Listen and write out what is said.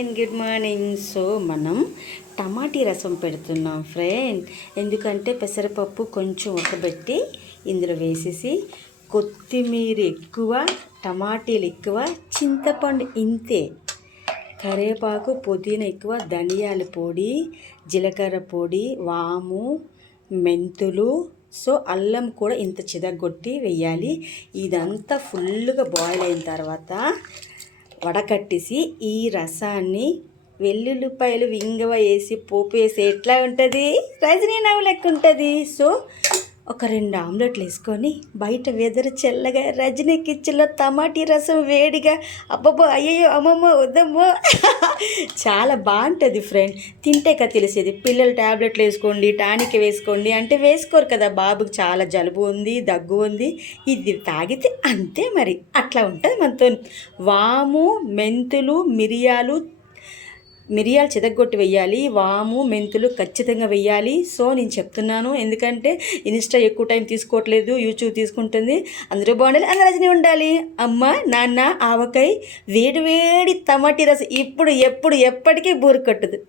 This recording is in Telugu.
Friend, good morning. సో మనం టమాటీ రసం పెడుతున్నాం ఫ్రెండ్. ఎందుకంటే పెసరపప్పు కొంచెం ఉడకబెట్టి ఇందులో వేసేసి కొత్తిమీర ఎక్కువ, టమాటీలు ఎక్కువ, చింతపండు ఇంతే, కరివేపాకు పుదీనా ఎక్కువ, ధనియాల పొడి, జీలకర్ర పొడి, వాము, మెంతులు, సో అల్లం కూడా ఇంత చితగొట్టి వేయాలి. ఇదంతా ఫుల్గా బాయిల్ అయిన తర్వాత వడకట్టేసి ఈ రసాన్ని వెల్లుల్లిపాయలు వింగవ వేసి పోపు వేసి ఎట్లా ఉంటుంది, రజనీ నవ్వు లెక్క ఉంటుంది. సో ఒక 2 ఆమ్లెట్లు వేసుకొని బయట వెదరు చల్లగా రజనీ కిచెన్లో టమాటీ రసం వేడిగా, అబ్బబ్బో అయ్యయ్యో అమ్మమ్మ వద్దమ్మో చాలా బాగుంటుంది ఫ్రెండ్. తింటే కదా తెలిసేది. పిల్లలు ట్యాబ్లెట్లు వేసుకోండి, టానిక్ వేసుకోండి అంటే వేసుకోరు కదా. బాబుకి చాలా జలుబు ఉంది, దగ్గు ఉంది, ఇది తాగితే అంతే మరి అట్లా ఉంటుంది మనతో. వాము, మెంతులు, మిరియాలు చితగొట్టి వెయ్యాలి. వాము, మెంతులు ఖచ్చితంగా వెయ్యాలి. సో నేను చెప్తున్నాను, ఎందుకంటే ఇన్స్టా ఎక్కువ టైం తీసుకోవట్లేదు, యూట్యూబ్ తీసుకుంటుంది. అందరూ బాగుండాలి, అందరూ రజనీ ఉండాలి. అమ్మ, నాన్న, ఆవకాయ, వేడి వేడి టమాటీ రసం ఇప్పుడు ఎప్పటికీ బోరు కట్టదు.